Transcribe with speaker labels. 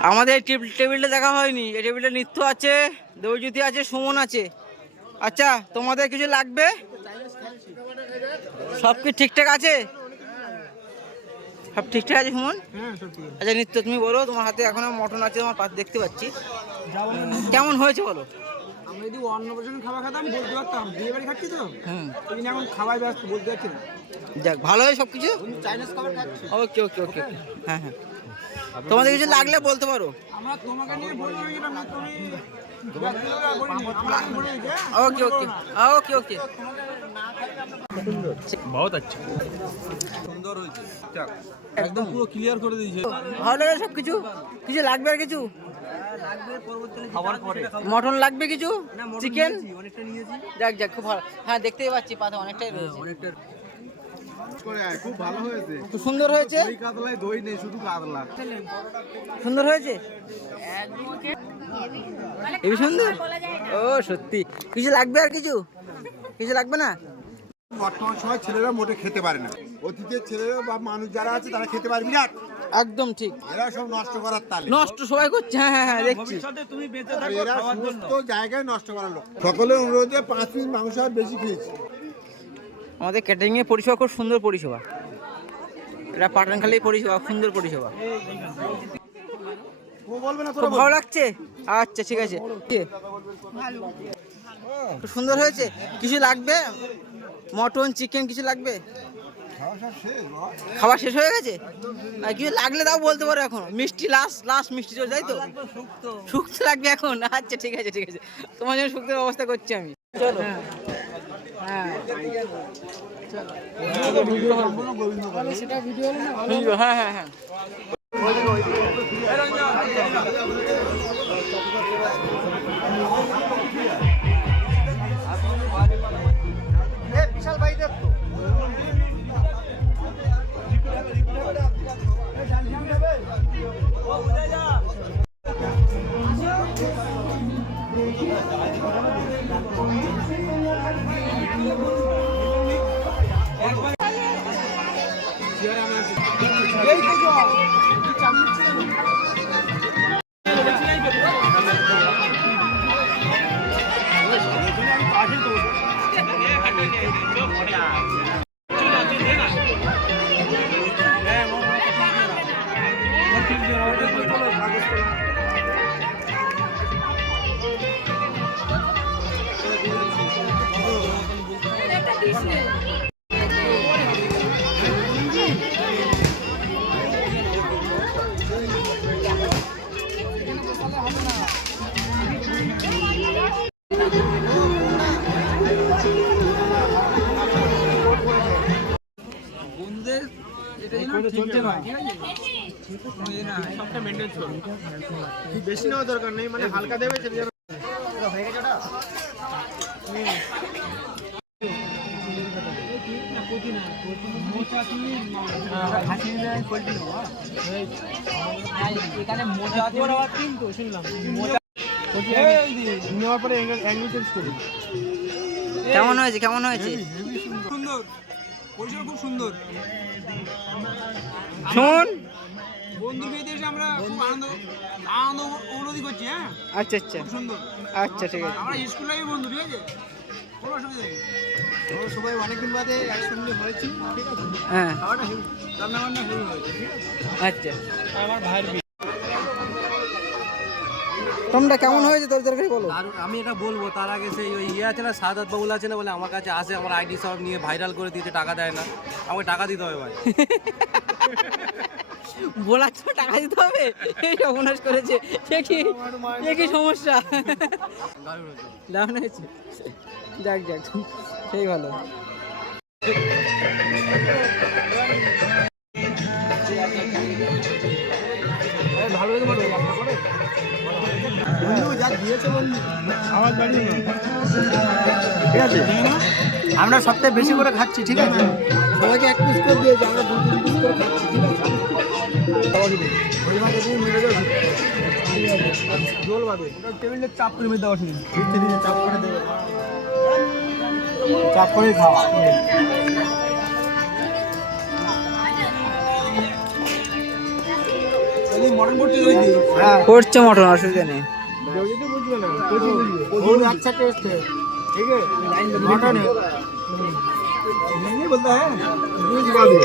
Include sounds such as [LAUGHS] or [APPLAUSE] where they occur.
Speaker 1: আমাদের টেবিল- টেবিলটা দেখা হয়নি। এই টেবিলটা নিত্য আছে, দেবজ্যোতি আছে, সুমন আছে। আচ্ছা তোমাদের কিছু লাগবে? সব কি ঠিকঠাক আছে? সব ঠিকঠাক আছে, সুমন? আচ্ছা নিত্য, তুমি বলো, তোমার হাতে এখনও মটন আছে, তোমার পাশে দেখতে পাচ্ছি। কেমন হয়েছে বলো?
Speaker 2: আমরা যদি অন্নপ্রাশন খাবার খেতাম বলতে পারতাম বিয়ে বাড়ি খাচ্ছি তো।
Speaker 1: হুম।
Speaker 2: জন্য এখন খাবার ব্যস্ত বলতে পারছি না।
Speaker 1: যাক ভালো হয় সব কিছু
Speaker 2: চাইনিজ খাবার খাচ্ছি।
Speaker 1: ওকে ওকে ওকে হ্যাঁ হ্যাঁ। তোমাদের কিছু লাগলে বলতে পারো।
Speaker 2: আমরা তোমাকে নিয়ে বলব না না তুমি?
Speaker 1: ওকে ওকে ওকে ওকে
Speaker 2: একদম পুরো ক্লিয়ার করে দিয়েছে।
Speaker 1: ভালো লাগে সব কিছু কিছু লাগবে আর কিছু? মটন লাগবে কিছু? চিকেন
Speaker 2: নিয়েছি
Speaker 1: যাক যাক খুব ভালো। হ্যাঁ দেখতেই পাচ্ছি পাতা অনেকটাই রয়েছে।
Speaker 3: খুব ভালো হয়েছে।
Speaker 1: খুব সুন্দর হয়েছে?
Speaker 3: কাতলায় দই নেই শুধু কাতলা।
Speaker 1: সুন্দর হয়েছে? সুন্দর? ও সত্যি। কিছু লাগবে আর কিছু? কিছু লাগবে না?
Speaker 3: বর্তমান সময় ছেলেরা মোটে খেতে পারে না। অতীতের ছেলেরা বা মানুষ যারা আছে তারা খেতে পারে বিরাট
Speaker 1: একদম ঠিক।
Speaker 3: এরা সব নষ্ট করার তালে।
Speaker 1: নষ্ট সবাই করছে হ্যাঁ হ্যাঁ হ্যাঁ দেখছি।
Speaker 3: আর এরা সমস্ত জায়গায় নষ্ট করার লোক। সকলের অনুরোধে পাঁচ মিনিট মাংস আর বেশি খেয়েছি।
Speaker 1: আমাদের ক্যাটারিং এর পরিষেবা খুব সুন্দর পরিষেবা। এটা পাঠানখালী পরিষেবা সুন্দর পরিষেবা। খুব ভালো লাগছে? আচ্ছা ঠিক আছে? সুন্দর হয়েছে? কিছু লাগবে? মটন চিকেন কিছু লাগবে? খাবার শেষ হয়ে গেছে? আর কিছু লাগলে তাও বলতে পারো এখন। মিষ্টি লাস্ট লাস্ট মিষ্টি চলে তাই তো? শুক্তো লাগবে এখন। আচ্ছা ঠিক আছে ঠিক আছে। তোমার জন্য শুক্তোর ব্যবস্থা করছি আমি। চলো। ভিডিও হ্যাঁ হ্যাঁ। হ্যাঁ
Speaker 2: বন্ধুদের সবটা
Speaker 3: বেশি নেওয়া দরকার নেই মানে হালকা দেবে ছেলে যেন
Speaker 2: এখানে মোজা কিন্তু শুনলাম
Speaker 3: নেওয়ার পরে করি
Speaker 1: কেমন হয়েছে? কেমন হয়েছে?
Speaker 2: সুন্দর। পরিষেবা খুব সুন্দর।
Speaker 1: শুন।
Speaker 2: বন্ধু বিয়েতে এসে আমরা খুব আনন্দ আনন্দ উপলব্ধি করছি হ্যাঁ?
Speaker 1: আচ্ছা আচ্ছা।
Speaker 2: সুন্দর।
Speaker 1: আচ্ছা ঠিক আছে।
Speaker 2: আমরা স্কুল লাইফে বন্ধু ঠিক আছে? কোনো অসুবিধা নেই। আমরা সবাই অনেকদিন বাদে একসঙ্গে হয়েছি ঠিক আছে?
Speaker 1: হ্যাঁ।
Speaker 2: রান্না বান্না হেভি হয়েছে ঠিক আছে?
Speaker 1: আচ্ছা।
Speaker 2: আমার ভাইয়ের
Speaker 1: তোমরা কেমন হয়েছে তোর তরকারি বলো।
Speaker 4: আর আমি এটা বলব তার আগে সেই ওই ইয়ে আছে না সাদাত বাবুল আছে না বলে আমার কাছে আসে আমার আইডি সব নিয়ে ভাইরাল করে দিতে টাকা দেয় না। আমাকে টাকা দিতে হবে ভাই। [LAUGHS]
Speaker 1: বলার তো টাকা দিতে হবে এই সর্বনাশ করেছে সে কি সে কি সমস্যা? দারুণ হয়েছে। যাক যাক সেই ভালো।
Speaker 3: যা
Speaker 2: ঠিক আছে আমরা সপ্তাহে বেশি করে খাচ্ছি ঠিক আছে?
Speaker 3: সবাইকে এক পিস করে দিয়েছে আমরা দু তিন পিস করে খাচ্ছি ঠিক আছে?
Speaker 2: জল চাপ করে দেওয়া
Speaker 3: চাপ করে দেবে
Speaker 2: করে খাওয়া হ্যাঁ।
Speaker 1: করছে মটন অসুবিধা নেই।
Speaker 2: जल्दी तो बुझ बना बहुत अच्छा टेस्ट है। ठीक है? मटन है।
Speaker 5: नहीं बोलता है।
Speaker 2: दूध वाली